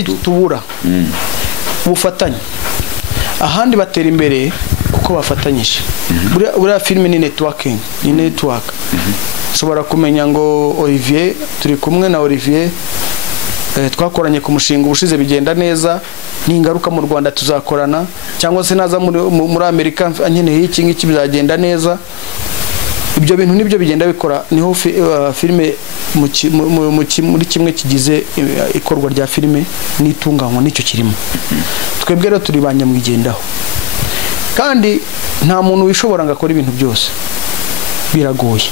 ikindi tubura ubufatanye ahandi batera imbere kuko bafatanyije buriya filime ni networking ni network ushobora kumenya ngo Olivier turi kumwe na Olivier twakoranye ku mushinga ubushize bigenda neza n'ingaruka mu Rwanda tuzakorana cyangwa se naza muri Amerika anyeneye iki ngiki bizagenda neza ibyo bintu nibyo bigenda bikora niho filime muri kimwe kigize ikorwa rya filime n'itunganywa nicyo kirimo twebwe rero turi banyamwigendaho kandi nta muntu wishobora ngakora ibintu byose biragoye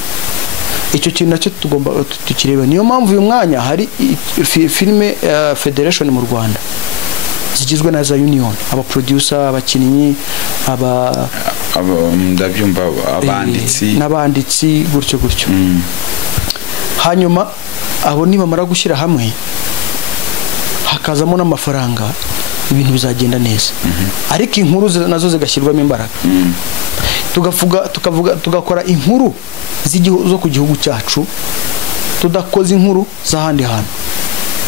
icyo kintu nacyo tugomba tukireba niyo mpamvu uyu mwanya hari filime federation mu Rwanda zigizwe na za union aba producer abakinnyi ndabyumva abanditsi n'abanditsi gutyo hanyuma abo nibamara gushyira hamwe hakazamo n'amafaranga ibintu bizagenda neza ariko inkuru nazo zigashyirwamo imbaraga tugakora inkuru zo ku gihugu cyacu tudakoze inkuru z'ahandi hantu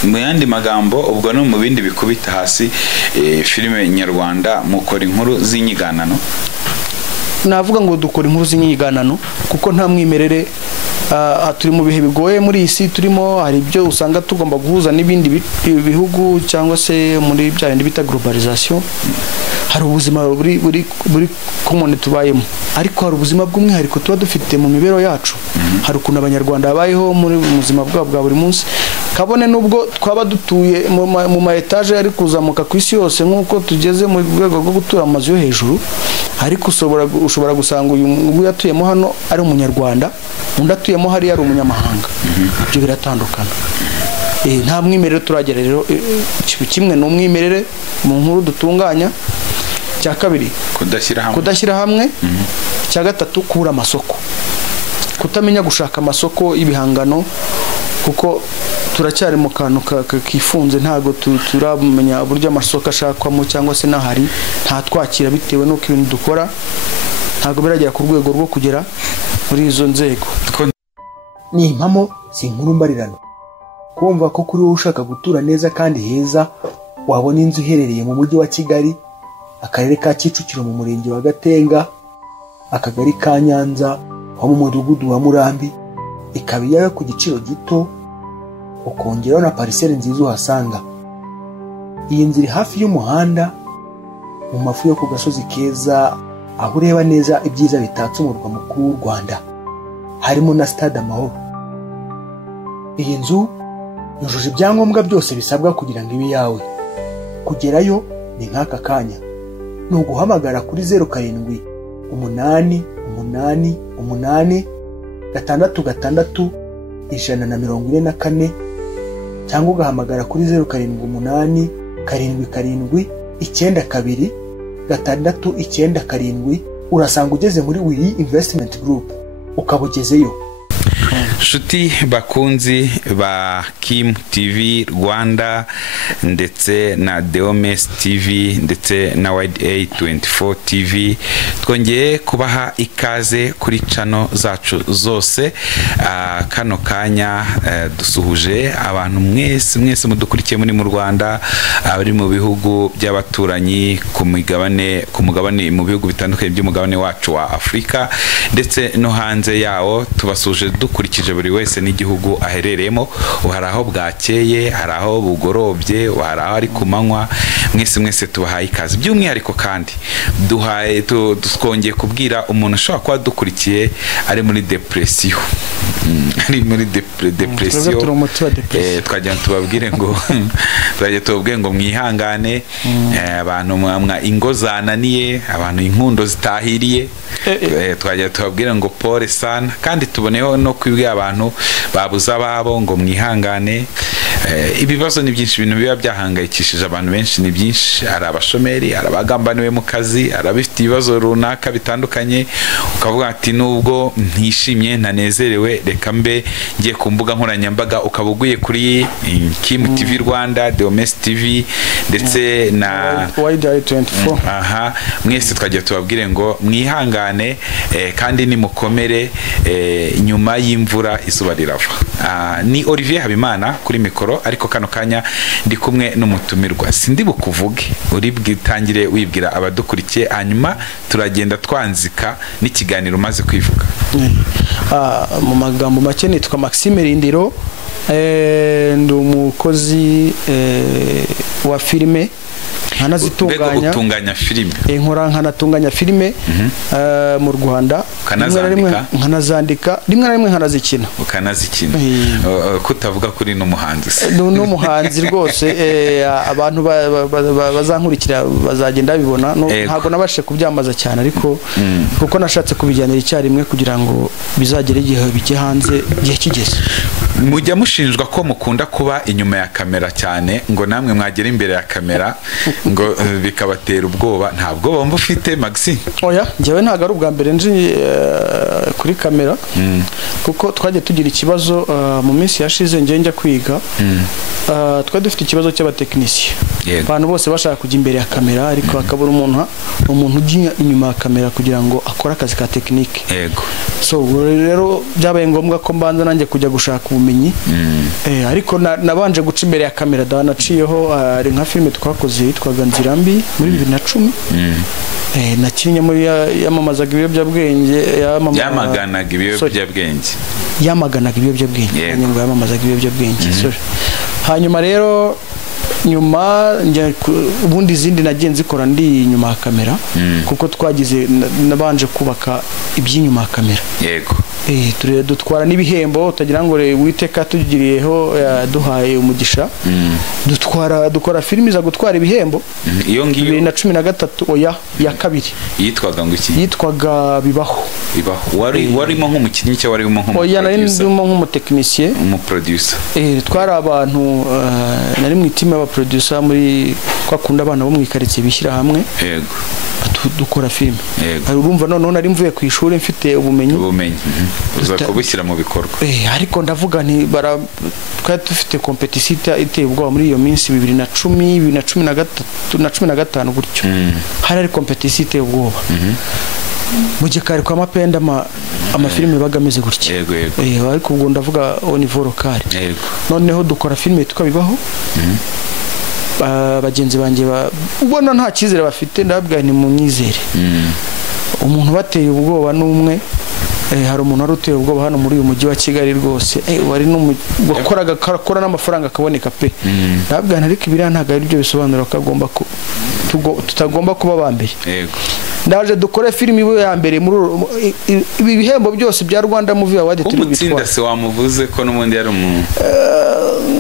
mu yandi magambo ubwo no mu bindi bikubita hasi filime nyarwanda mukora inkuru z'inyiganano navuga ngo dukora inkuru z'inyiganano kuko nta mwimerere turi mu bihe bigoye muri isi turimo hari ibyo usanga tugomba guhuza n'ibindi bihugu cyangwa se muri bya bindi bita globalization hari ubuzima buri common tubayemo ariko hari ubuzima bw'umwihariko tuba dufite mu mibero yacu hari ukuntu abanyarwanda babayeho muri ubuzima bwabo bwa buri munsi kabone nubwo twaba dutuye mu ma etage ari kuzamuka ku isi yose nk'uko tugeze mu rwego rwo gutura amazu yo hejuru ariko ushobora gusanga uyu yatuyemo hano ari umunyarwanda undi atuyemo hari ari umunyamahanga ibyo biratandukana nta mwimerere turagera rero kimwe n'umwimerere mu nkuru dutunganya cya kabiri kudashyira hamwe cya gatatu kubura amasoko kutamenya gushaka amasoko y'ibihangano kuko turacyari mu kantu kifunze ntago turamenya uburyo amasoko ashakwamo cyangwa se nahari nta twakira bitewe n'uko ibintu dukora ntago biragera ku rwego rwo kugera muri izo nzego ni impamo si inkuru mbarirano kumva ko kuri wowe ushaka gutura neza kandi heza wabona inzu iherereye mu mujyi wa Kigali akarere ka Kicukiro mu murenge wa Gatenga akagari ka Nyanza ho mu mudugudu wa Murambi ikaba iyawe ku giciro gito ukongeraho na parcelle nziza uhasanga iyi nzu iri hafi y'umuhanda mu mafu yo ku gasozi keza aho ureba neza ibyiza bitatse umurwa mukuru w'u Rwanda harimo na stade Amahoro iyi nzu yujuje ibyangombwa byose bisabwa kugira ngo ibe yawe kugerayo ni nk'aka kanya ni uguhamagara kuri 07 8 8 8 6 144 cyangwa ugahamagara kuri 07 8 7 9 2 urasanga ugeze muri Willy Investment Group ukabugezeyo. Shuti bakunzi ba Kim TV Rwanda ndetse na Deomes TV ndetse na Wide A24 TV twongeye kubaha ikaze kuri channel zacu zose. Kano kanya dusuhuje abantu mwese mudukurikiye muri mu Rwanda abari mu bihugu by'abaturanyi ku mugabane mu bihugu bitandukanye by'umugabane wacu wa Afrika ndetse no hanze yawo tubasuje dukurikije buri wese n'igihugu aherereyemo uharaho bwakeye haraho bugorobye haraho ari kumanywa mwese tubahaye ikaze by'umwihariko kandi duhaye twongeye kubwira umuntu ushobora kuba dukurikiye ari muri depression ari muri depression twajya tubabwire ngo mwihangane abantu mwamwa ingo zananiye abantu inkundo zitahiriye twajya tubabwire ngo pole sana kandi tuboneho no kwibwira abantu babuza ababo ngo mwihangane. Ibibazo ni byinshi ibintu biba byahangayikishije abantu benshi ni byinshi ari abashomeri ari abagambaniwe mu kazi ari abafite ibibazo runaka bitandukanye ukavuga ati nubwo ntishimye ntanezerewe reka mbe ngiye ku mbuga nkoranyambaga ukabuguye kuri Kim TV Rwanda Deomes TV ndetse na Wide A24 mwese twagiye tubabwire ngo mwihangane kandi ni mukomere nyuma y'imvura izuba rirava. Ni Olivier Habimana kuri mikoro mikoro, ariko kano kanya ndi kumwe n'umutumirwa. Sindi bukuvuge, uri bwitangire wibwira abadukurikiye, hanyuma turagenda twanzika n'ikiganiro umaze kwivuga. Mu magambo make nitwa Maxime Rindiro, ndi umukozi wa filime nkanazitunganya filime, nkanatunganya filime mu Rwanda, nkanazandika, rimwe na rimwe nkanazikina. Kutavuga kuri n'umuhanzi n'umuhanzi rwose, abantu bazankurikira bazagenda bibona. Ntabwo nabashe kubyamaza cyane, ariko kuko nashatse kubijyanira icyarimwe kugira ngo bizagere igihe bijye hanze igihe kigeze. Mujya mushinjwa ko mukunda kuba inyuma ya kamera cyane, ngo namwe mwagera imbere ya kamera ngo bikabatera ubwoba. Nta bwoba wumva ufite Maxime? Oya, njyewe ntabwo ari ubwa mbere nje kuri kamera, kuko twagiye tugira ikibazo mu minsi yashize njye njya kwiga. Twari dufite ikibazo cy'abatekinisiye, abantu bose bashaka kujya imbere ya kamera, ariko hakabura umuntu ujya inyuma ya kamera kugira ngo akore akazi ka tekinike. So rero byabaye ngombwa ko mbanza nanjye kujya gushaka ubumenyi, ariko nabanje guca imbere ya kamera. Naciyeho ari nka filime twakoze yitwaga Nzirambi muri 2010. Nakinnye muri yamamazaga ibiyobyabwenge, yamaganaga ibiyobyabwenge, ngo yamamazaga ibiyobyabwenge. Hanyuma rero nyuma ubundi izindi nagiye nzikora ndi inyuma ya kamera, kuko twagize nabanje kubaka iby'inyuma ya kamera. Dutwara n'ibihembo, utagira ngo Uwiteka tugiriyeho duhaye umugisha. Dukora filimi za gutwara ibihembo. Iyo ngiyo 2013, oya ya kabiri, yitwaga ngo iki? Yitwaga Bibaho. Warimo nk'umukinnyi cyangwa warimo nk'umuproducer? Oya, nari ndimo nk'umutekinisiye, umuproducer. Twari abantu, nari mu team y'abaproducer muri kwakunda abana bo mu ikaritsiye bishyira hamwe. Dukora filime. Urumva noneho nari mvuye ku ishuri mfite ubumenyi uza kubushyira mu bikorwa. Ariko ndavuga nti twari dufite competition iteye ubwoba muri iyo minsi 2010, 2015 gutyo. Hari ari competition iteye ubwoba. Mu gikari kwa Mapenda amafilime bagameze gutya. Ariko ubwo ndavuga au niveau local. Noneho dukora filime tukabibaho. Bagenzi banjye ubona nta cyizere bafite, ndababwira ni munyizere. Umuntu bateye ubwoba n'umwe, hari umuntu wari uteye ubwoba hano muri uyu mujyi wa Kigali rwose, wari wakoraga akora n'amafaranga akaboneka pe. Ndababwira ariko ibiriya ntabwo ari byo bisobanura ko tutagomba kuba ba mbere. Ndaje dukore filimi ya mbere muri ibi bihembo byose bya Rwanda Movie Award turi bitwa. Umutsinda se wamuvuze ko n'ubundi yari umuntu.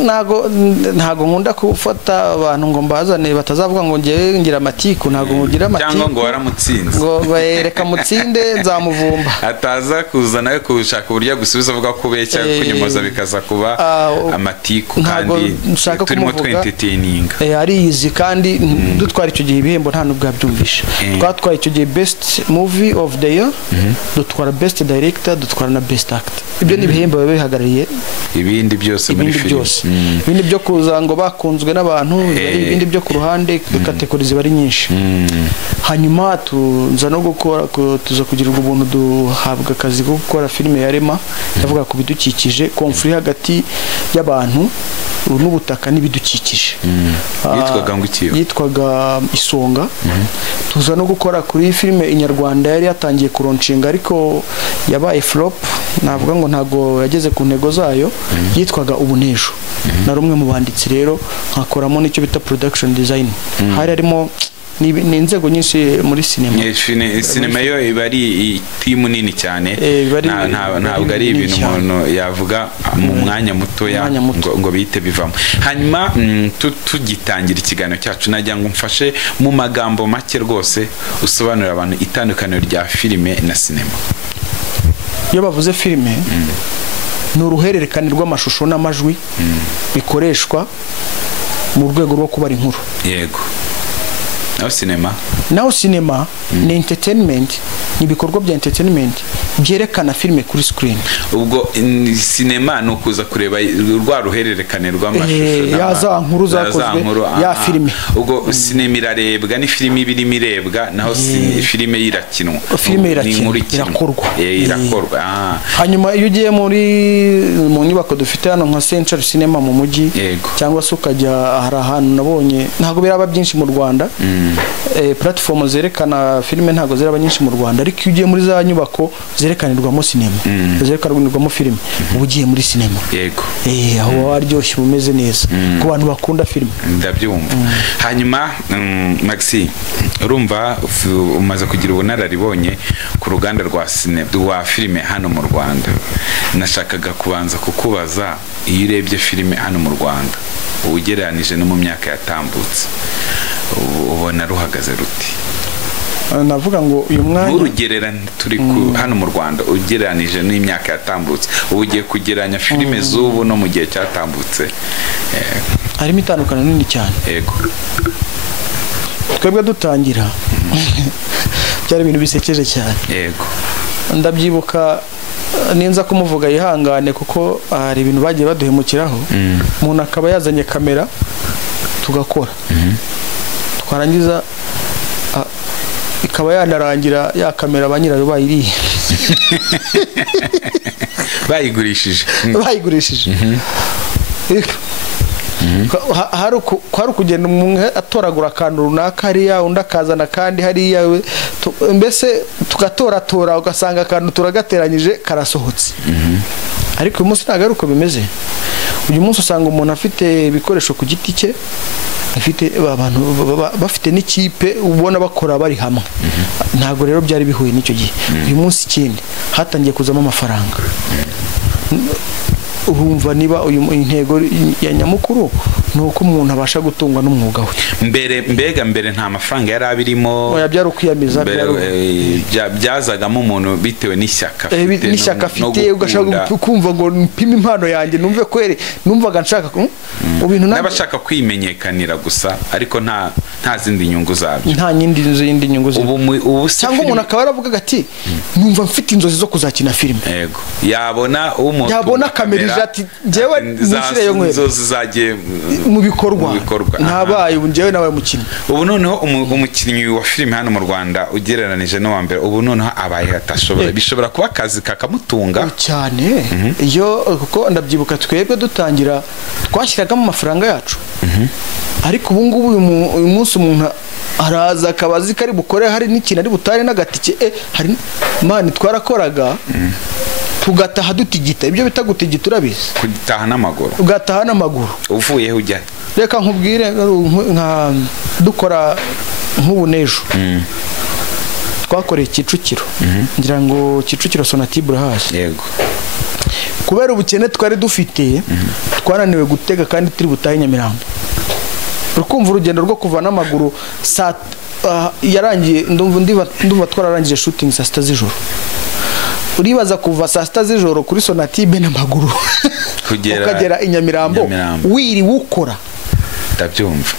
Ntago nkunda gufata abantu ngo mbazane batazavuga ngo ngewe ngira amatiku. Ntago ngira amatiku, cyangwa ngo waramutsinze, ngo bereka mutsinde nzamuvumba. Ataza kuza nawe kushaka uburyo gusubiza avuga ko becya kunyomoza bikaza kuba amatiku, kandi turimo entertaining. Ari izi kandi dutwara icyo gihe ibihembo nta nubwo yabyumvisha. Twatwaye icyo gihe best movie of the year, dutwara best director, dutwara na best actor. Ibyo ni ibihembo biba bihagarariye ibindi byose muri filime. Ibindi byo kuza ngo bakunzwe n'abantu, ibindi byo ku ruhande kategori ziba ari nyinshi. Hanyuma tuza no gukora, tuza kugirirwa ubuntu duhabwa akazi ko gukora filime ya Rema yavuga ku bidukikije, conflit hagati y'abantu n'ubutaka n'ibidukikije. Yitwaga ngo iki? Yitwaga Isonga. Tuza no gukora kuri filime inyarwanda yari yatangiye kuronshinga ariko yabaye flop, navuga ngo ntago yageze ku ntego zayo, yitwaga Ubunejo. Na rumwe mu banditsi rero nkakoramo n'icyo bita production design. Hari arimo ni inzego nyinshi muri sinema. Sinema yo iba ari timu nini cyane, ntabwo ari ibintu umuntu yavuga mu mwanya muto ngo bihite bivamo. Hanyuma tugitangira ikiganiro cyacu najya ngo mfashe mu magambo make rwose usobanurira abantu itandukaniro rya filime na sinema. Iyo bavuze filime ni uruhererekane rw'amashusho n'amajwi bikoreshwa mu rwego rwo kubara inkuru. naho sinema ni entertainment, ni ibikorwa bya entertainment byerekana filime kuri screen. Ubwo sinema no kuza kureba rwa ruhererekane rw'amashusho ya za nkuru zakozwe ya filime. Ubwo sinema irarebwa, ni filime birimo irebwa, naho filime irakinwa, filime irakorwa. Hanyuma iyo ugiye mu nyubako dufite hano nka Central Cinema mu mujyi, cyangwa se ukajya hari ahantu nabonye, ntabwo biraba byinshi mu Rwanda, platform zerekana filime ntabwo ziraba nyinshi mu Rwanda, ariko iyo ugiye muri za nyubako zerekanirwamo sinema, zerekanirwamo filime, uba ugiye muri sinema. Aho waryoshye umeze neza ku bantu bakunda filime. Ndabyumva. Hanyuma Maxi, urumva umaze kugira ubunararibonye ku ruganda rwa filime hano mu Rwanda. Nashakaga kubanza kukubaza, iyo urebye filime hano mu Rwanda ugereranije no mu myaka yatambutse, ubona ruhagaze ruti? Navuga ngo uyu mwanya urugererane turi hano mu Rwanda ugereranije n'imyaka yatambutse, ubu ugiye kugeranya filime z'ubu no mu gihe cyatambutse, harimo itandukano nini cyane. Twebwe dutangira byari ibintu bisekeje cyane. Ndabyibuka ninza kumuvuga yihangane kuko hari ibintu bagiye baduhemukiraho. Umuntu akaba yazanye kamera tugakora, twarangiza ikaba yanarangira ya kamera ba nyirayo bayiriye bayigurishije. Hari kugenda umuntu atoragura akantu runaka hariya, undi akazana kandi hariya, mbese tugatoratora ugasanga akantu turagateranyije karasohotse. Ariko uyu munsi ntabwo ari uko bimeze. Uyu munsi usanga umuntu afite ibikoresho ku giti cye, afite abantu bafite n'ikipe ubona bakora bari hamwe. Ntabwo rero byari bihuye n'icyo gihe. Uyu munsi ikindi hatangiye kuzamo amafaranga. Urumva niba intego ya nyamukuru nuko umuntu abasha gutungwa n'umwuga we. Mbere nta mafaranga yari abirimo, byari ukwiyamiza, byazagamo umuntu bitewe n'ishyaka afite, ugashaka kumva ngo mpime impano yanjye numve kwere, numvaga nshaka ubintu n'abashaka kwimenyekanira gusa, ariko nta zindi nyungu zabyo, nta zindi nyungu zabyo. Ubu cyangwa umuntu akaba aravuga ati numva mfite inzozi zo kuzakina filime, yabona kamera ati jewe nishire yo nkwe inzozi zagiye mu bikorwa ntabaye, ubu jewe nabaye umukinnyi. Ubu noneho umukinnyi wa filime hano mu Rwanda ugereranije no wambere, ubu noneho abaye atashobora, bishobora kuba akazi kakamutunga cyane. Iyo kuko ndabyibuka twebwe dutangira twashyiragamo amafaranga yacu, ariko ubu ngubu uyu munsi umuntu araza akabazi kari bukore, hari n'ikintu ari butare n'agatike, hari mani twarakoraga tugataha dutigita, ibyo bita gutigita urabizi, kugitaha n'amaguru, ugataha n'amaguru uvuye ujya. Reka nkubwire nka dukora nk'ubu n'ejo twakoreye Kicukiro, ngira ngo Kicukiro Sonatube urahazi. Kubera ubukene twari dufite, twananiwe gutega kandi turi butahe Nyamirambo. Urukumva urugendo rwo kuva n'amaguru yarangiye, ndumva twararangije shooting saa 6 z'ijoro. Uribaza kuva saa 6 z'ijoro kuri Sonatube n'amaguru ukagera i Nyamirambo wiri wukora. Ndabyumva.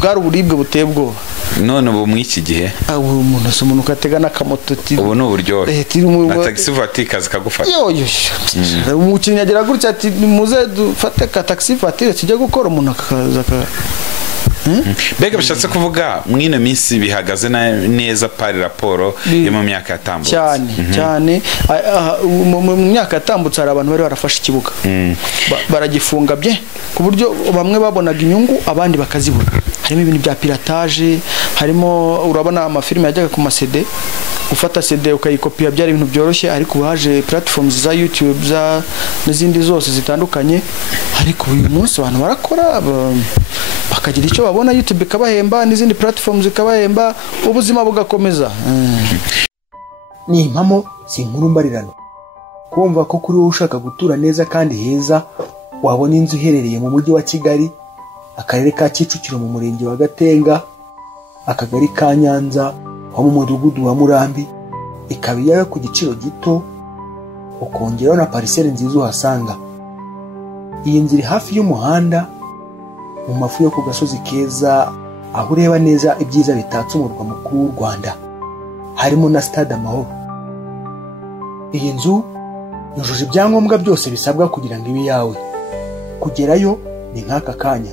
Bwari uburibwe buteye ubwoba. None ubu mw'iki gihe umuntu ukatega n'akamoto, ubu ni uburyo na taxi voiture kazi kagufata. Umukinnyi agera gutya ati muze dufate ka taxi voiture kijya gukora, umuntu akaza Mbega bishatse kuvuga mwino minsi bihagaze neza pari raporo yo mu myaka yatambutse cyane. Mu myaka yatambutse hari abantu bari barafashe ikibuga baragifunga bye ku buryo bamwe babonaga inyungu abandi bakazibura. Harimo ibintu bya piratage, harimo urabona amafilime yajyaga ku masede, ufata CD ukayikopiya byari ibintu byoroshye, ariko uhaje platforms za YouTube n'izindi zose zitandukanye. Ariko uyu munsi abantu barakora bakagira icyo babona, YouTube ikabahemba n'izindi platforms ikabahemba, ubuzima bugakomeza. Ni impamo si inkuru mbarirano. Kumva ko kuri wowe ushaka gutura neza kandi heza, wabona inzu iherereye mu mujyi wa Kigali, akarere ka Kicukiro mu murenge wa Gatenga, akagari ka Nyanza ho mu mudugudu wa Murambi, ikaba iyara ku giciro gito, ukongeraho na parcelle nziza uhasanga. Iyi nzu iri hafi y'umuhanda, mu mafu yo ku gasozi keza aho ureba neza ibyiza bitatse umurwa mukuru w'u Rwanda, harimo na Stade Amahoro. Iyi nzu yujuje ibyangombwa byose bisabwa kugira ngo ibe yawe. Kugerayo ni nk'aka kanya,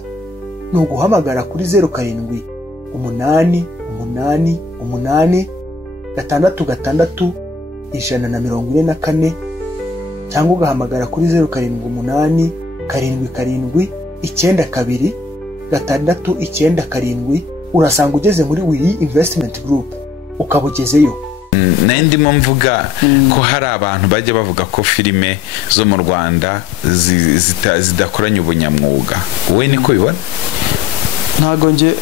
ni uguhamagara kuri 0788866144 cyangwa ugahamagara kuri 0787929697. urasanga ugeze muri Willy Investment Group ukabugezeyo. Ndimo mvuga ko hari abantu bajya bavuga ko filime zo mu Rwanda zidakoranye ubunyamwuga, wowe niko bibona? Ntago nje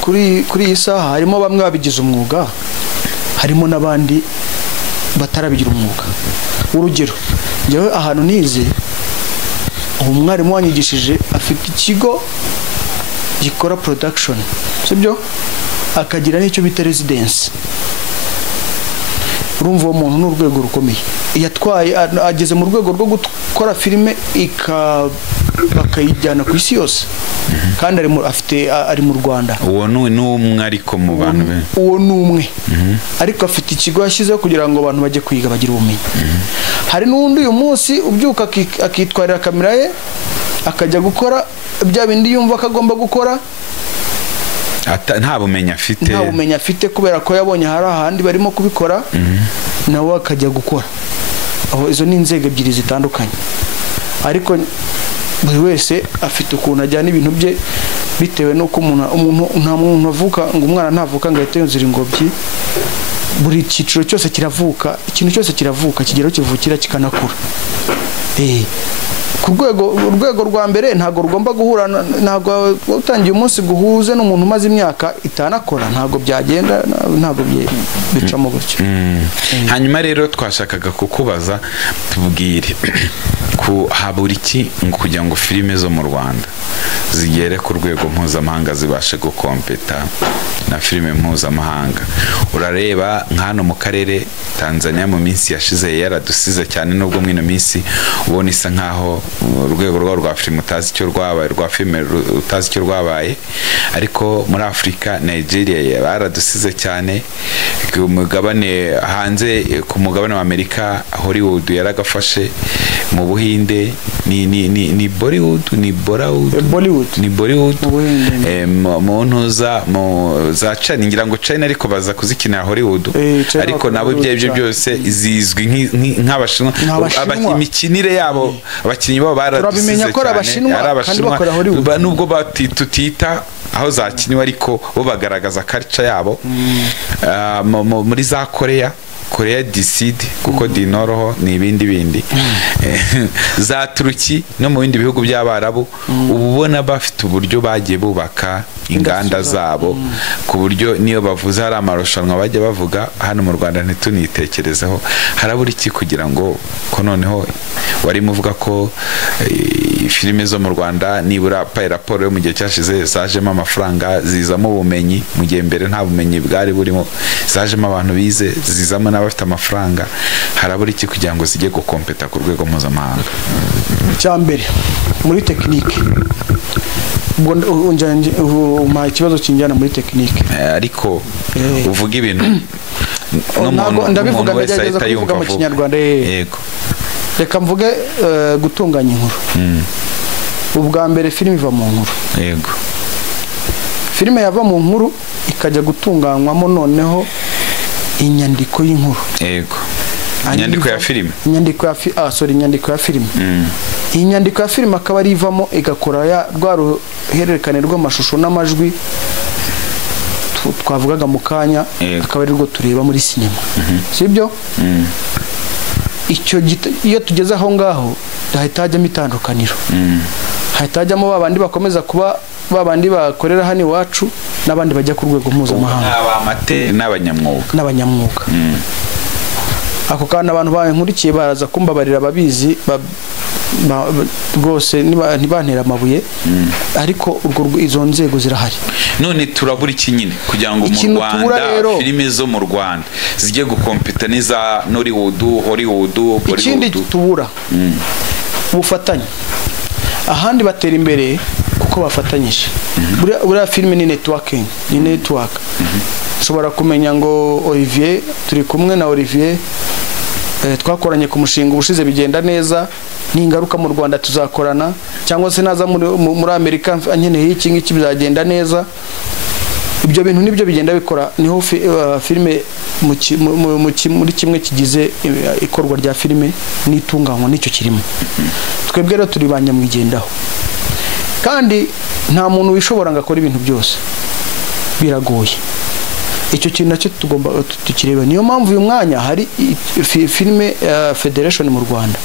kuri iyi saha harimo bamwe babigize umwuga, harimo n'abandi batarabigira umwuga. Urugero, njyewe ahantu nize, umwarimu wanyigishije afite ikigo gikora production, sibyo, akagira n'icyo bita residence. Urumva uwo muntu n'urwego rukomeye, yatwaye ageze mu rwego rwo gukora filime bakayijyana ku isi yose, kandi ari mu Rwanda. Uwo ni umwe ariko mu bantu be, uwo ni umwe ariko afite ikigo yashyizeho kugira ngo abantu bajye kwiga bagira ubumenyi. Hari n'undi uyu munsi ubyuka akitwarira kamera ye akajya gukora bya bindi yumva akagomba gukora, nta bumenyi afite kubera ko yabonye hari ahandi barimo kubikora, nawe akajya gukora. Aho izo ni inzego ebyiri zitandukanye, ariko buri wese afite ukuntu ajyana ibintu bye bitewe n'uko nta muntu avuka ngo umwana ntavuka ngo ahite yuzura ingobyi. Buri cyiciro cyose kiravuka, ikintu cyose kiravuka, kigero kivukira kikanakura. Ku urwego rwa mbere ntago rugomba guhura, ntago utangiye umunsi guhuze n'umuntu umaze imyaka itanakora, ntago byagenda, ntago bicamo gutyo. Hanyuma rero twashakaga kukubaza, tubwire ku habura iki ngo kugira ngo filime zo mu Rwanda zigere ku rwego mpuzamahanga zibashe gukompeta na filime mpuzamahanga. Urareba nk'hano mu karere Tanzania mu minsi yashize yaradusize cyane, nubwo mwino minsi ubona isa nkaho urwego rwa filime utazi icyo rwabaye, rwa filime utazi icyo rwabaye, ariko muri Afrika Nigeria baradusize cyane. Ku mugabane hanze, ku mugabane wa Amerika Hollywood yaragafashe, mu Buhinde ni Bollywood, mu ntuza za China, ngira ngo China ariko baza kuzikinira Hollywood, ariko nabo ibyo byose zizwi nk'abashinwa. Imikinire yabo abakinnyi babo baradusize cyane, nubwo tutita aho zakiniwe, ariko bo bagaragaza culture yabo. Muri za Korea Sud, kuko dinoroho ni ibindi za Turuki no mu bindi bihugu by'Abarabu, ubona bafite uburyo bagiye bubaka inganda zabo, ku buryo niyo bavuze hari amarushanwa bajya bavuga. Hano mu Rwanda ntitunitekerezeho, harabura iki kugira ngo ko noneho wari muvuga ko filime zo mu Rwanda nibura raporo yo mu gihe cyashize zajemo amafaranga, zizamo ubumenyi, mu gihe mbere nta bumenyi bwari burimo, zajemo abantu bize, zizamo n'abafite amafaranga. Harabura iki kugira ngo zijye gukompeta ku rwego mpuzamahanga? Cyambere muri tekinike, ubwo ikibazo kinjyana muri tekinike, ariko uvuga ibintu ndabivuga ndagerageza kuvuga mu Kinyarwanda. Yego, reka mvuge gutunganya inkuru. Ubwa mbere filime iva mu nkuru. Yego, filime yava mu nkuru ikajya gutunganywamo noneho inyandiko y'inkuru. Yego, inyandiko ya filime, inyandiko ya filime. Iyi nyandiko ya filime akaba ari ivamo igakora rwa ruhererekane rw'amashusho n'amajwi twavugaga mu kanya, akaba ari rwo tureba muri sinema, sibyo? Iyo tugeze aho ngaho hahita hajyamo itandukaniro, hahita hajyamo babandi bakomeza kuba babandi bakorera hano iwacu n'abandi bajya ku rwego mpuzamahanga, abamate n'abanyamwuga. Ako kandi abantu bankurikiye baraza kumbabarira, babizi rwose ntibantera amabuye, ariko izo nzego zirahari. None turabura iki nyine kugira ngo mu Rwanda filime zo mu Rwanda zijye gukompeta n'iza Nollywood, Hollywood, Bollywood? Ikindi tubura ubufatanye. Ahandi batera imbere uko bafatanyije. Buriya filime ni networking, ni network. Ushobora kumenya ngo Olivier, turi kumwe na Olivier, twakoranye ku mushinga ubushize bigenda neza, n'ingaruka mu Rwanda tuzakorana, cyangwa se naza muri Amerika ankeneye iki ngiki bizagenda neza. Ibyo bintu nibyo bigenda bikora, niho filime muri kimwe kigize ikorwa rya filime n'itunganywa n'icyo kirimo. Twebwe rero turi banyamwigendaho, kandi nta muntu wishobora ngo akora ibintu byose, biragoye. Icyo kintu nacyo tugomba tukireba. Niyo mpamvu uyu mwanya hari filime federation mu Rwanda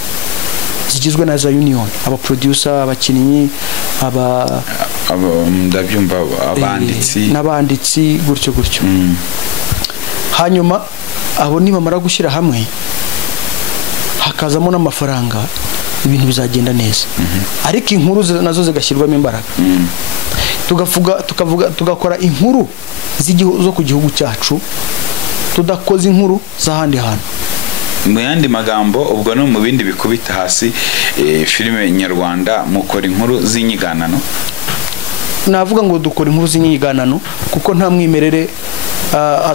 zigizwe na za union, aba producer, abakinnyi, ndabyumva abanditsi n'abanditsi gutyo. Hanyuma abo nibamara gushyira hamwe hakazamo n'amafaranga, ibintu bizagenda neza. Ariko inkuru nazo zigashyirwamo imbaraga, tugakora inkuru zo ku gihugu cyacu, tudakoze inkuru z'ahandi hantu. Mu yandi magambo, ubwo no mu bindi bikubita hasi filime nyarwanda mukora inkuru z'inyiganano. Navuga ngo dukora inkuru z'inyiganano kuko nta mwimerere,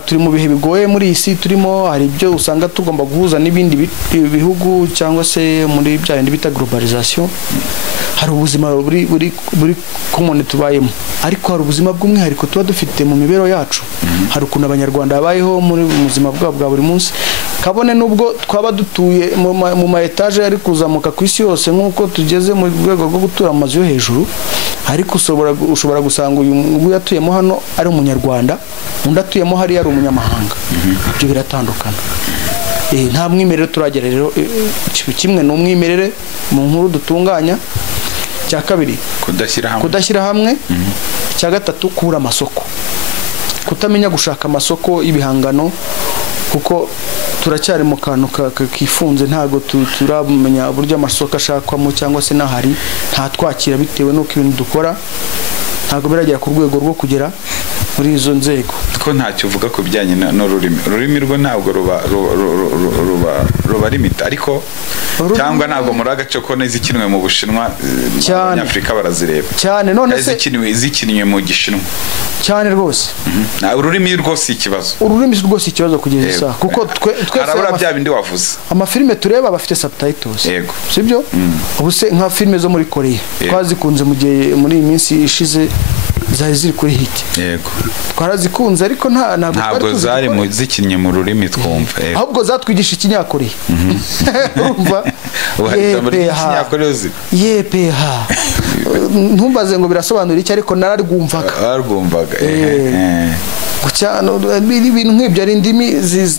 turi mu bihe bigoye muri isi turimo. Hari ibyo usanga tugomba guhuza n'ibindi bihugu cyangwa se muri bya bindi bita globalization. Hari ubuzima buri common tubayemo, ariko hari ubuzima bw'umwihariko tuba dufite mu mibero yacu. Hari ukuntu abanyarwanda babayeho muri ubuzima bwabo bwa buri munsi, kabone nubwo twaba dutuye mu ma etage ari kuzamuka ku isi yose nk'uko tugeze mu rwego rwo gutura mu mazu yo hejuru, ariko ushobora gusanga uyu yatuyemo hano ari umunyarwanda, undi atuyemo hari ari umunyamahanga. Ibyo biratandukana. Nta mwimerere turagera rero, kimwe n'umwimerere mu nkuru dutunganya. Cya kabiri, kudashyira hamwe. Cya gatatu, kubura amasoko, kutamenya gushaka amasoko y'ibihangano, kuko turacyari mu kantu kifunze, ntago turamenya uburyo amasoko ashakwamo cyangwa se n'ahari nta twakira, bitewe n'uko ibintu dukora ntago biragera ku rwego rwo kugera muri izo nzego. Ko ntacyo uvuga ku bijyanye n'ururimi rwo ntabwo ruba limita, ariko cyangwa ntabwo muri agace ko n'izikinwe mu Bushinwa Abanyafurika barazireba cyane, none se zikinwe mu Gishinwa cyane rwose. Ururimi rwose ikibazo, ururimi rwose ikibazo kugeza isaha, kuko harabura bya bindi wavuze. Amafilime tureba bafite subtitles, sibyo? Ubu se nka filime zo muri Korea twazikunze mu gihe muri iyi minsi ishize, zari ziri kuri hit, twarazikunze, ariko ntabwo zari zikinnye mu rurimi twumva, ahubwo zatwigisha ikinyakoreya. Urumva? Yepeha ntumbaze ngo birasobanura iki, ariko nararwumvaga. Ibintu nk'ibyo ari indimi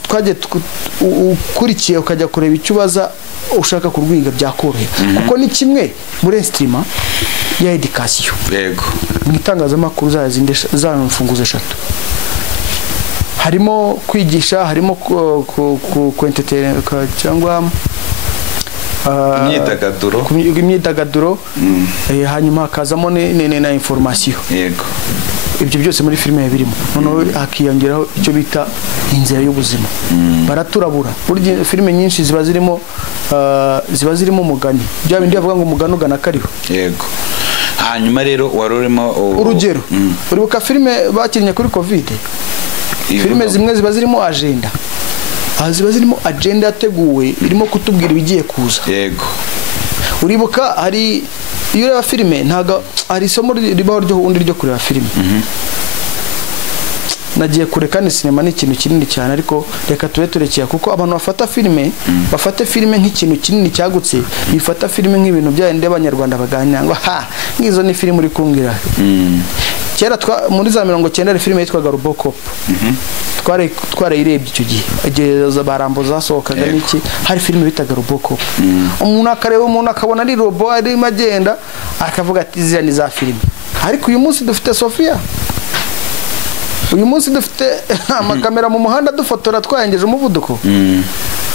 twagiye ukurikiye ukajya kureba icyo ubaza ushaka kurwiga byakorohera, kuko ni kimwe muri instrument ya education. Mu itangazamakuru za mfunguzo 3 harimo kwigisha, harimo entertain cyangwa imyidagaduro, hanyuma hakazamo na information. Ibyo byose muri filime birimo, noneho hakiyongeraho icyo bita inzira y'ubuzima. Baraturabura, burya filime nyinshi ziba zirimo umugani, bya bindi bavuga ngo umugani ugana kariho. Hanyuma rero warurimo urugero, uribuka filime bakinnye kuri covid, filime zimwe ziba zirimo agenda, ziba zirimo agenda yateguwe irimo kutubwira ibigiye kuza. Uribuka hari iyo ureba filime ntago hari isomo ribaho ryo kureba filime. Nagiye kure, kandi sinema ni ikintu kinini cyane, ariko reka tube turekeye, kuko abantu bafata filime bafate filime nk'ikintu kinini cyagutse, bifata filime nk'ibintu by'abandi abanyarwanda baganira ngo ngizo ni filime uri kumbwira. Kera muri za 90 filime yitwaga Robocop, twarayirebye icyo gihe barambo zasohokaga n'iki, hari filime bitaga Robocop. Umuntu akareba, umuntu akabona ari robo ari magenda, akavuga ati zira ni za filime. Ariko uyu munsi dufite Sofia, uyu munsi dufite amakamera mu muhanda dufotora twayengeje umuvuduko.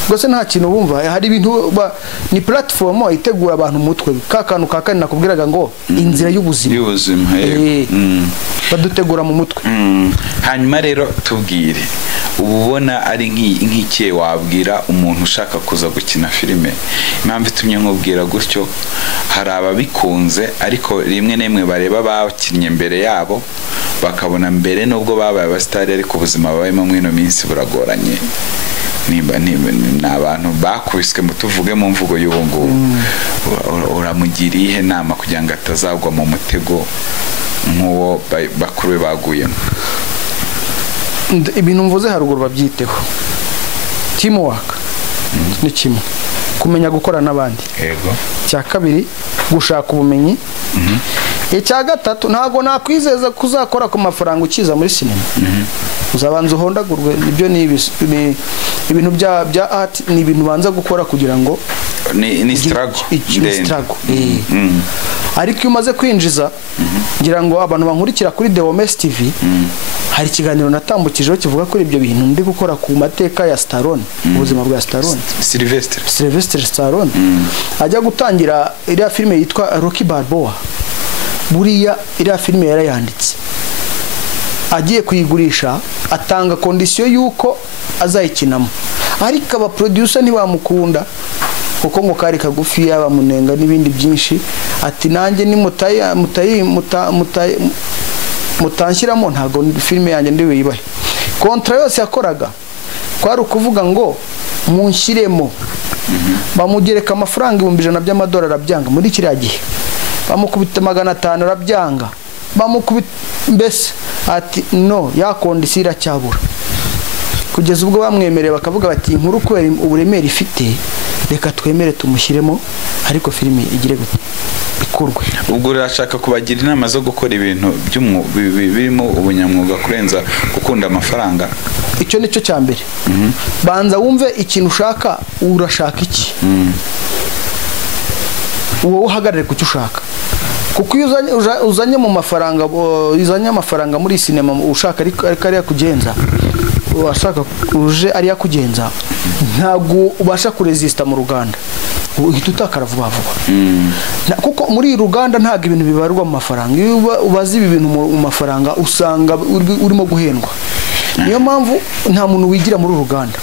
Gose nta kintu bumva, hari ibintu ni platform itegura abantu mutwe, kakantu kakani nakubwiraga ngo inzira y'ubuzima. badutegura mu mutwe. Hanyuma rero tubwire, ubona ari nk'iki wabwira umuntu ushaka kuza gukina filime? Impamvu itumye nkubwira gutyo, hari ababikunze ariko rimwe n'imwe bareba bakinnye mbere yabo bakabona mbere nubwo babaye abasitari ariko ubuzima babayemo muri ino minsi buragoranye. Ni abantu bakubiswe mu tuvuge mu mvugo y'ubu ngubu. Uramugiriye ihe nama kugira ngo atazagwa mu mutego nk'uwo bakuru be baguyemo? Ibintu mvuze haruguru babyiteho. Teamwork ni kimwe, kumenya gukora n'abandi. Yego. Cya kabiri, gushaka ubumenyi. Icya gatatu, ntago nakwizeza kuzakora ku mafaranga ukiza muri sinema. Uzabanza uhondagurwe. Ibyo ni ibintu bya art, ni ibintu banza gukora kugira ngo ni struggle. Ariko iyo umaze kwinjiza, ngira ngo abantu bankurikira kuri DOMS TV, hari ikiganiro natambukijeho kivuga kuri ibyo bintu ndi gukora ku mateka ya Stallone, ubuzima bwa Stallone, Sylvester Stallone. Ajya gutangira iriya filime yitwa Rocky Balboa. Buriya iriya filime yarayanditse, agiye kuyigurisha atanga kondisiyo yuko azayikinamo, ariko aba producer ntibamukunda kuko ngo kari kagufi yabamunenga n'ibindi byinshi. Ati nanjye ni mutanshyiramo ntago filime yanjye ndi wibahe. Kontra yose yakoraga kwari ukuvuga ngo munshyiremo. Bamugereka amafaranga 100 by'amadolari abyanga muri kiriya gihe, bamukubita 500 arabyanga, bamukubita mbese. Ati no, ya kondisiyo iracyabura, kugeza ubwo bamwemereye bakavuga bati inkuru kubera uburemere ifite reka twemere tumushyiremo ariko filime igire gute ikurwe. Ubwo urashaka kubagira inama zo gukora ibintu birimo ubunyamwuga kurenza gukunda amafaranga? Icyo nicyo cya mbere. Banza wumve ikintu ushaka, urashaka iki, wowe uhagarare ku cyo ushaka. Kuko uzanye mu mafaranga, uzanye amafaranga muri sinema ushaka ariko ari kugenza, washaka uje ari yakugenza, ntago ubasha kuresista mu ruganda, uhita utakara vuba vuba. Kuko muri ruganda ntago ibintu bibarwa mu mafaranga. Iyo ubazi ibi bintu mu mafaranga usanga urimo guhendwa. Niyo mpamvu nta muntu wigira muri ruganda.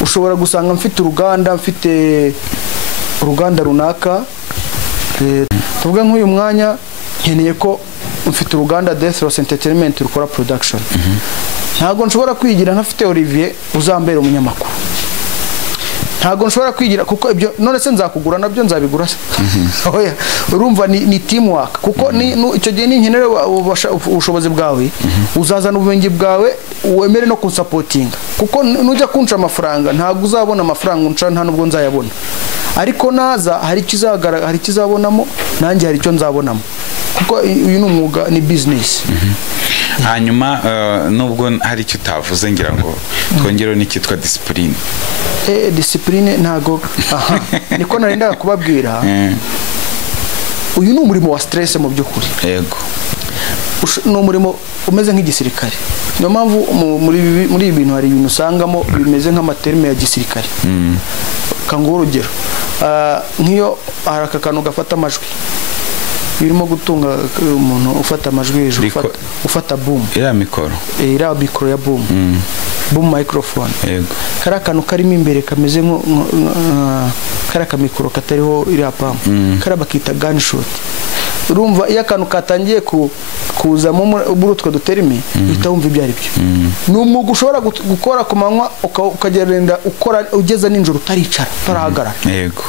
Ushobora gusanga mfite uruganda, mfite uruganda runaka, tuvuge nk'uyu mwanya nkeneye ko mfite uruganda Death Row Entertainment rukora production. Ntago nshobora kwigira ntafite Olivier uzambera umunyamakuru. Ntago nshobora kwigira kuko ibyo none se nzakugura nabyo nzabigura se. Oya, urumva ni teamwork. Kuko icyo gihe ni nkenere ubushobozi bwawe, uzazana ubumenyi bwawe, wemere no kunsupportinga. Kuko nujya kunca amafaranga ntago uzabona amafaranga unca nta nubwo nzayabona. Ariko naza hari ikizabonamo, nanjye hari icyo nzabonamo. Kuko uyu ni umwuga, ni business. Hanyuma nubwo hari icyo utavuze ngira ngo twongereho n'icyitwa discipline. Discipline ntago niko narinda kubabwira. Uyu ni umurimo wa stress mu by'ukuri. Yego. Ni umurimo umeze nk'igisirikare. Niyo mpamvu muri ibi bintu hari ibintu usangamo bimeze nk'amaterme ya gisirikare. Kanguha urugero, nk'iyo hari akakano gafata amajwi, birimo gutunga umuntu ufata amajwi hejuru, ufata boom, iriya mikoro ya boom, boom microphone. Yego. Kari akantu karimo imbere kameze nko kari akamikoro katariho iriya pampa, kari bakita gunshot. Urumva iyo akantu katangiye kuzamo muri utwo duterime uhita wumva ibyo ari byo. Ni umwuga ushobora gukora ku manywa ukagenda ukora ugeza n'injoro utaricara utarahagarara. Yego.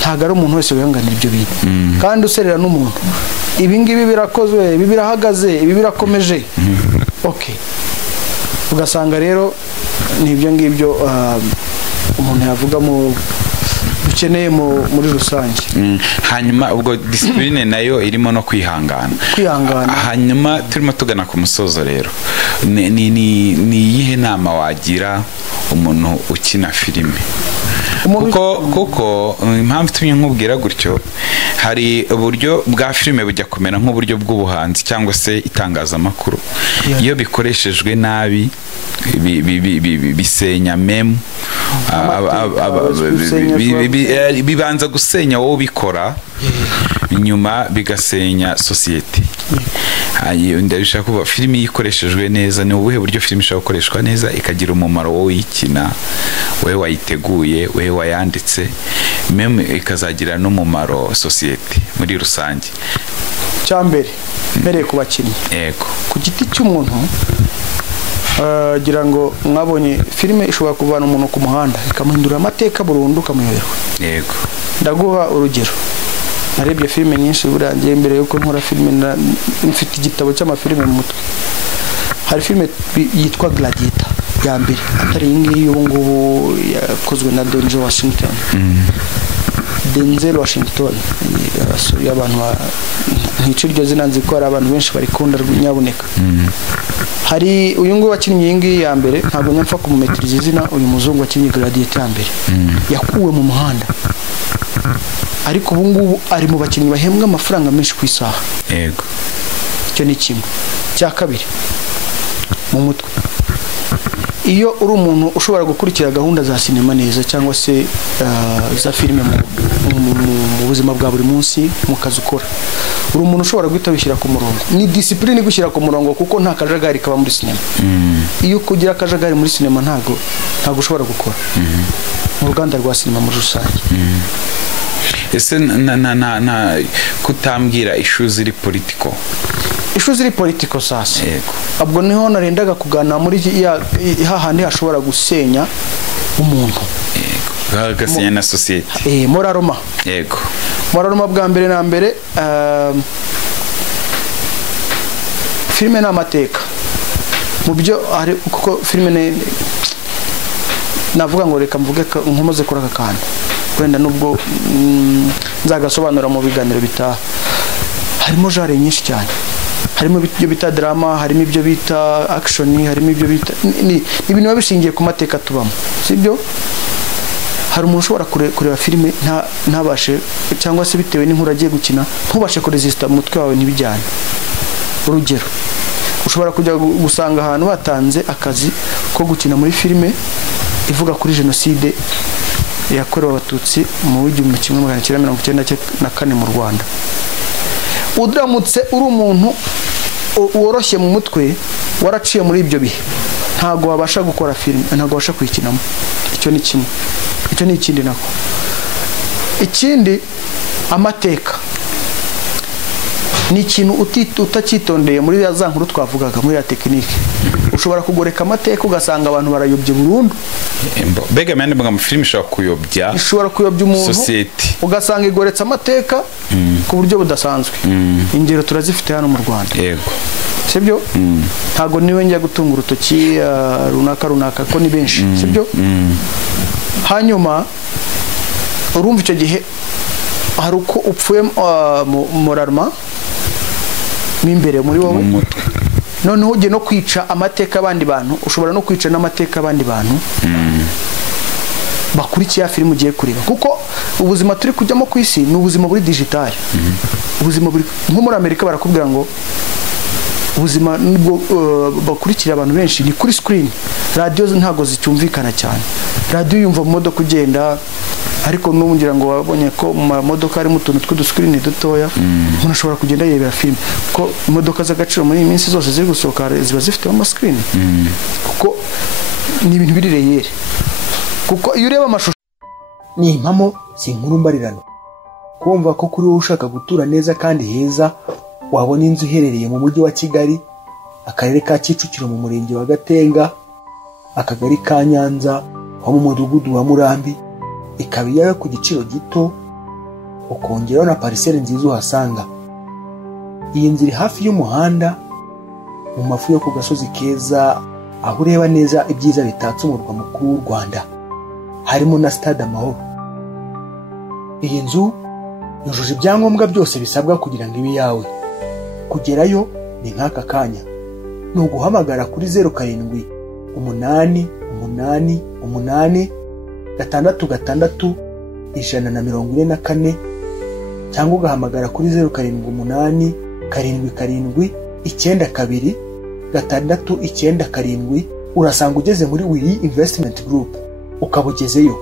Ntago ari umuntu wese wihanganira ibyo bintu, kandi userera n'umuntu. Ibi ngibi birakozwe, ibi birahagaze, ibi birakomeje. Okay, ugasanga rero ni ibyo ngibyo umuntu yavuga mu dukeneye muri rusange. Hanyuma ubwo discipline nayo irimo no kwihangana. Hanyuma turimo tugana ku musozo rero, ni iyihe nama wagira umuntu ukina filime? Kuko impamvu tumye nkubwira gutyo, hari uburyo bwa filime bujya kumera nk'uburyo bw'ubuhanzi cyangwa se itangazamakuru. Iyo bikoreshejwe nabi bisenya meme, bibanza gusenya wowe ubikora, nyuma bigasenya society. ndabishaka kuba filime ikoreshejwe neza. Ni ubuhe buryo filime ishobora gukoreshwa neza ikagira umumaro wowe uyikina, wowe wayiteguye, wowe wayanditse, meme ikazagira n'umumaro sosiyete muri rusange? Cyambere mbereye ku bakinnyi, yego, ku giti cy'umuntu, gira ngo mwabonye filime ishobora kuvana umuntu ku muhanda ikamuhindura amateka burundu ukamuyoberwa. Yego, ndaguha urugero. Narebye filime nyinshi burangiye mbere yuko nkora filime, mfite igitabo cy'amafilime mu mutwe. Hari filime yitwa Gladiator ya mbere, atari iyi ubu ngubu yakozwe na Denzel Washington. Denzel Washington y'abantu ntice iryo zina, nzi ko hari abantu benshi barikunda nyabuneka. Hari uyu nguyu wakinnye iyi ya mbere, ntabwo nyapfa kumumetiriza izina. Uyu muzungu wakinnye Gladiator ya mbere yakuwe mu muhanda, ariko ubu ngubu ari mu bakinnyi bahembwa amafaranga menshi ku isaha. Yego, icyo ni kimwe. Cya kabiri, mu mutwe, iyo uri umuntu ushobora gukurikira gahunda za sinema neza cyangwa se za filime mu buzima bwa buri munsi mu kazi ukora, uri umuntu ushobora guhita wishyira ku murongo. Ni discipline gushyira ku murongo, kuko nta kajagari kaba muri sinema. Iyo kugira akajagari muri sinema ntago ushobora gukora mu ruganda rwa sinema muri rusange. Ese kutambwira ishu ziri politiko? Ishu ziri politiko sasa, yego, abwo niho narendaga kugana muri hahandi hashobora gusenya umuntu, yego, gasenya na society. Moraroma, yego, moraroma bwa mbere na mbere. Filime n'amateka mu byo ari, kuko filime navuga ngo reka mvuge nkomoze kuri aka kantu, wenda nubwo nzagasobanura mu biganiro bitaha. Harimo genre nyinshi cyane, harimo ibyo bita drama, harimo ibyo bita action, harimo ibyo bita ni ibintu babishingiye ku mateka tubamo, sibyo? Hari umuntu ushobora kureba filime ntabashe, cyangwa se bitewe n'inkuru agiye gukina ntubashe kuresista mu mutwe wawe ntibijyane. Urugero, ushobora kujya gusanga ahantu batanze akazi ko gukina muri filime ivuga kuri jenoside yakorewe abatutsi mu 1994 mu Rwanda. Uramutse uri umuntu woroshye mu mutwe, waraciye muri ibyo bihe, ntago wabasha gukora filime, ntago wabasha kuyikinamo. Icyo ni kimwe. Icyo ni ikindi nako. Ikindi, amateka ni ikintu utacyitondeye muri za nkuru twavugaga muri ya tekinike. Ushobora kugoreka amateka ugasanga abantu barayobye burundu. Bega mende mu film ishobora kuyobya, ishobora kuyobya umuntu society, ugasanga igoretse amateka ku buryo budasanzwe. Ingero turazifite hano mu Rwanda. Yego, sibyo? Ntago niwe njya gutunga urutoki runaka ko ni benshi, sibyo? Hanyuma urumva icyo gihe hari uko upfuye morarma mimbere muri wowe, noneho ugiye no kwica amateka abandi bantu. Ushobora no kwica n'amateka abandi bantu bakurikiye filime ugiye kureba, kuko ubuzima turi kujyamo ku isi ni ubuzima buri digital. Ubuzima buri nko muri Amerika barakubwira ngo ubuzima nibwo bakurikira abantu benshi ni kuri screen. Radio ntago zicyumvikana cyane, radio yumva mu modoka kugenda, ariko n'ubungira ngo wabonye ko mu modoka harimo utuntu tw'uduscreen dutoya, umuntu ashobora kugenda yebera film, ko imodoka z'agaciro muri iyi minsi zose ziri gusohoka ziba zifite ama screen, kuko ni ibintu biri reyere. Kuko iyo ureba amashusho ni impamo, si inkuru mbarirano. Kumva ko kuri wowe ushaka gutura neza kandi heza, wabona inzu iherereye mu mujyi wa Kigali, akarere ka Kicukiro mu murenge wa Gatenga, akagari ka Nyanza, ho mu mudugudu wa Murambi, ikaba iyawe ku giciro gito, ukongeraho na parcelle nziza uhasanga. Iyi nzu iri hafi y'umuhanda, mu mafu yo ku gasozi keza, aho ureba neza ibyiza bitatse umurwa mukuru w'u Rwanda, harimo na Stade Amahoro. Iyi nzu yujuje ibyangombwa byose bisabwa kugira ngo ibe yawe. Kugerayo ni nk'aka kanya, ni uguhamagara kuri 0788866144 cyangwa ugahamagara kuri 0787779267. Urasanga ugeze muri Willy Investment Group, ukabugezeyo.